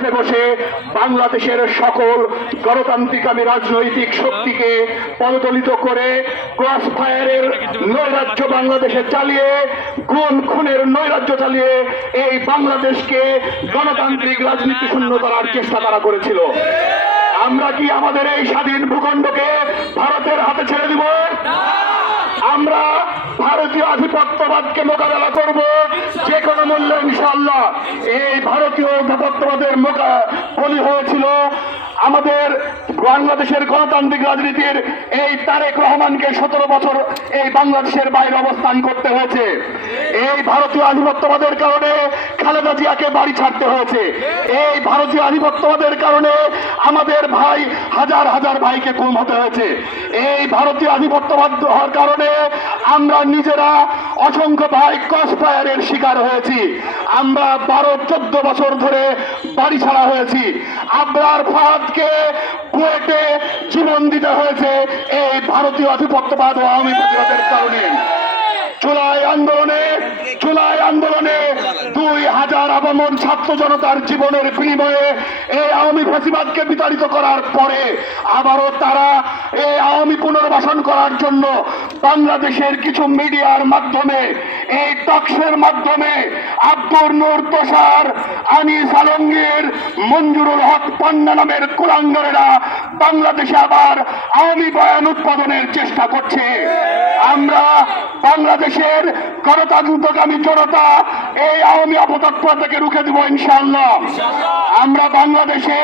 চেপে বসে বাংলাদেশের সকল গণতান্ত্রিকামী রাজনৈতিক শক্তিকে পদদলিত করে ক্রস ফায়ারের নৈরাজ্য বাংলাদেশে চালিয়ে গুম খুনের নৈরাজ্য চালিয়ে এই বাংলাদেশকে গণতান্ত্রিক রাজনীতি শূন্য করার চেষ্টা তারা করেছিল। আমরা কি আমাদের এই স্বাধীন ভূখণ্ডকে ভারতের হাতে ছেড়ে দিব? আমরা ভারতীয় আধিপত্যবাদকে মোকাবেলা করব যে কোনো মূল্যে ইনশাআল্লাহ। এই ভারতীয় আধিপত্যবাদের বলি হয়েছিল আমাদের বাংলাদেশের গণতান্ত্রিক রাজনীতির এই তারেক রহমানকে 17 বছর এই বাংলাদেশের বাইরে অবস্থান করতে হয়েছে। এই ভারতীয় আধিপত্যবাদের কারণে খালেদা জিয়াকে বাড়ি ছাড়তে হয়েছে। এই ভারতীয় আধিপত্যবাদের কারণে আমাদের ভাই হাজার হাজার ভাইকে গুম হতে হয়েছে। এই ভারতীয় আধিপত্যবাদ হওয়ার কারণে আমরা নিজেরা অসংখ্য ভাই ক্রস ফায়ারের শিকার হয়েছি। আমরা 12-14 বছর ধরে বাড়ি ছাড়া হয়েছি। আবরার ফাহাদকে বুয়েটে জীবন দিতে হয়েছে এই ভারতীয় আধিপত্যবাদ ও আওয়ামী প্রতিরোধের কারণে। জুলাই আন্দোলনে 2000 আপামর ছাত্র জনতার জীবনের বিনিময়ে এই আওয়ামী ফ্যাসিবাদকে বিতাড়িত করার পরে আবারও তারা এই আওয়ামী পুনর্বাসন করার জন্য বাংলাদেশের কিছু মিডিয়ার মাধ্যমে, এই টকশোর মাধ্যমে আব্দুর নূর তোষার, আনিস আলমগীর, মঞ্জুরুল হক পান্না নামের কুলাঙ্গারেরা বাংলাদেশে আবার আওয়ামী বয়ান উৎপাদনের চেষ্টা করছে। আমরা বাংলাদেশের গণতন্ত্রকামী জনতা এই আওয়ামী অপতৎপর থেকে রুখে দেব ইনশাআল্লাহ। আমরা বাংলাদেশে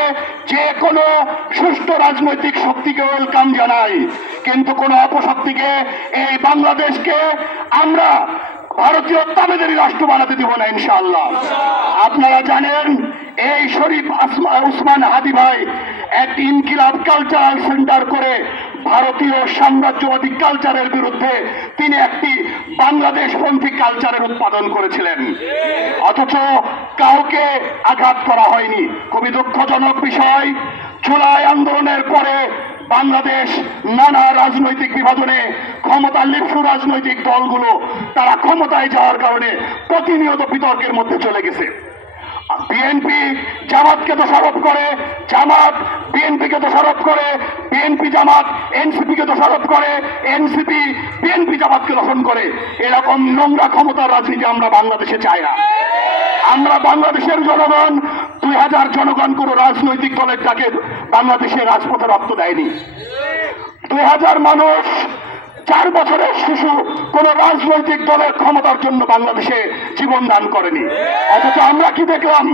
যে কোনো সুষ্ঠু রাজনৈতিক শক্তিকে ওয়েলকাম জানাই, কিন্তু কোন অপশক্তিকে এই বাংলাদেশকে আমরা ভারতীয় তাবেদারি রাষ্ট্র বানাতে দিব না ইনশাআল্লাহ। আপনারা জানেন এই শরীফ উসমান হাদি ভাই এক ইনকিলাব কালচারাল সেন্টার করে ভারতীয় সাম্রাজ্যবাদী কালচারের বিরুদ্ধে তিনি একটি বাংলাদেশপন্থী কালচারের উৎপাদন করেছিলেন, অথচ কাউকে আঘাত করা হয়নি। খুবই দুঃখজনক বিষয়, জুলাই আন্দোলনের পরে বাংলাদেশ নানা রাজনৈতিক বিভাজনে ক্ষমতার লিপ্সু রাজনৈতিক দলগুলো তারা ক্ষমতায় যাওয়ার কারণে প্রতিনিয়ত বিতর্কের মধ্যে চলে গেছে। বিএনপি জামাতকে দোষারোপ করে, জামাত বিএনপিকে দোষারোপ করে, বিএনপি জামাত এনসিপিকে দোষারোপ করে, এনসিপি বিএনপি জামাতকে দোষণ করে। এরকম নোংরা ক্ষমতার রাজনীতি আমরা বাংলাদেশে চাই না। আমরা বাংলাদেশের জনগণ 2000 জনগণ কোন রাজনৈতিক দলের ডাকে বাংলাদেশের রাজপথে রক্ত দেয়নি। 2000 মানুষ 4 বছরের শিশু কোন রাজনৈতিক দলের ক্ষমতার জন্য বাংলাদেশে জীবন দান করেনি। অথচ আমরা কি দেখলাম?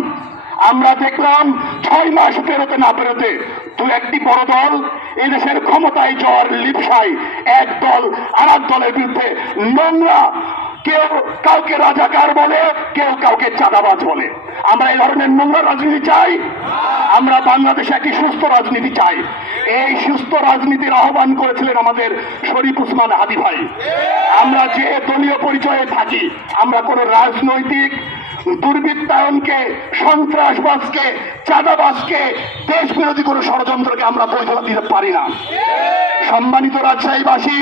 আমরা দেখলাম 6 মাস পেরোতে না পেরোতে 2-1টি বড় দল এদেশের ক্ষমতায় যাওয়ার লিপসায় এক দল আর এক দলের বিরুদ্ধে নোংরা, কেউ কাউকে রাজাকার বলে, কেউ কাউকে চাঁদাবাজ বলে। আমরা এই ধরনের নোংরা রাজনীতি চাই? আমরা বাংলাদেশে একটি সুস্থ রাজনীতি চাই। এই সুস্থ রাজনীতির আহ্বান করেছিলেন আমাদের শরীফ উসমান হাদি ভাই। আমরা যে দলীয় পরিচয়ে থাকি, আমরা কোন রাজনৈতিক দুর্বৃত্তায়নকে, সন্ত্রাসবাদকে, চাঁদাবাজকে, দেশ বিরোধী কোন ষড়যন্ত্রকে আমরা বৈধতা দিতে পারি না। সম্মানিত রাজশাহীবাসী,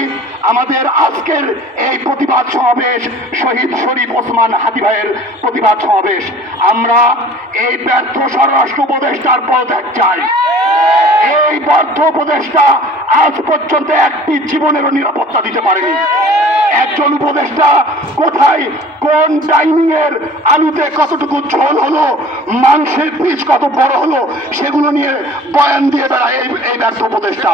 আমাদের আজকের এই প্রতিবাদ সমাবেশ শহীদ শরীফ ওসমান হাদি ভাইয়ের প্রতিবাদ সমাবেশ। আমরা এই ব্যর্থ স্বরাষ্ট্র উপদেষ্টার পদত্যাগ চাই। এই ব্যর্থ উপদেষ্টা আজ পর্যন্ত একটি জীবনেরও নিরাপত্তা দিতে পারেনি। একজন উপদেষ্টা কোথায় কোন ডাইনিং এর আলুতে কতটুকু ঝোল হলো, মাংসের পিস কত বড় হলো, সেগুলো নিয়ে বয়ান দিয়ে বেড়ায় এই ব্যর্থ উপদেষ্টা।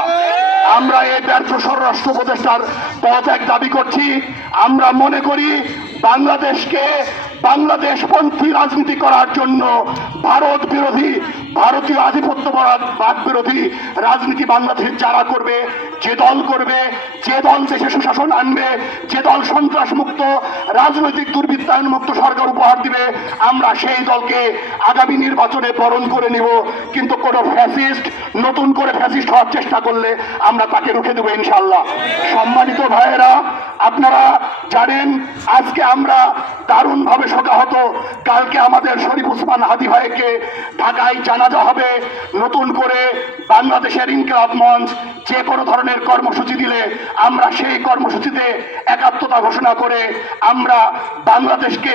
আমরা এই ব্যর্থ স্বরাষ্ট্র উপদেষ্টার পদত্যাগ দাবি করছি। আমরা মনে করি বাংলাদেশকে বাংলাদেশপন্থী রাজনীতি করার জন্য ভারত বিরোধী, ভারতীয় আধিপত্যবাদ বিরোধী রাজনীতি বাংলাদেশে যারা করবে, যে দল করবে, যে দল দেশে সুশাসন আনবে, যে দল সন্ত্রাস মুক্ত, রাজনৈতিক দুর্বৃত্তায়ন মুক্ত সরকার উপহার দিবে, আমরা সেই দলকে আগামী নির্বাচনে বরণ করে নিব। কিন্তু কোনো ফ্যাসিস্ট নতুন করে ফ্যাসিস্ট হওয়ার চেষ্টা করলে আমরা তাকে রুখে দেবো ইনশাআল্লাহ। সম্মানিত ভাইয়েরা, আপনারা জানেন আজকে আমরা দারুণভাবে শোকাহত। কালকে আমাদের শরীফ উসমান হাদি ভাইকে ঢাকায় জানাজা হবে। নতুন করে বাংলাদেশের ইনকিলাব মঞ্চ যে কোনো ধরনের কর্মসূচি দিলে আমরা সেই কর্মসূচিতে একাত্মতা ঘোষণা করে আমরা বাংলাদেশকে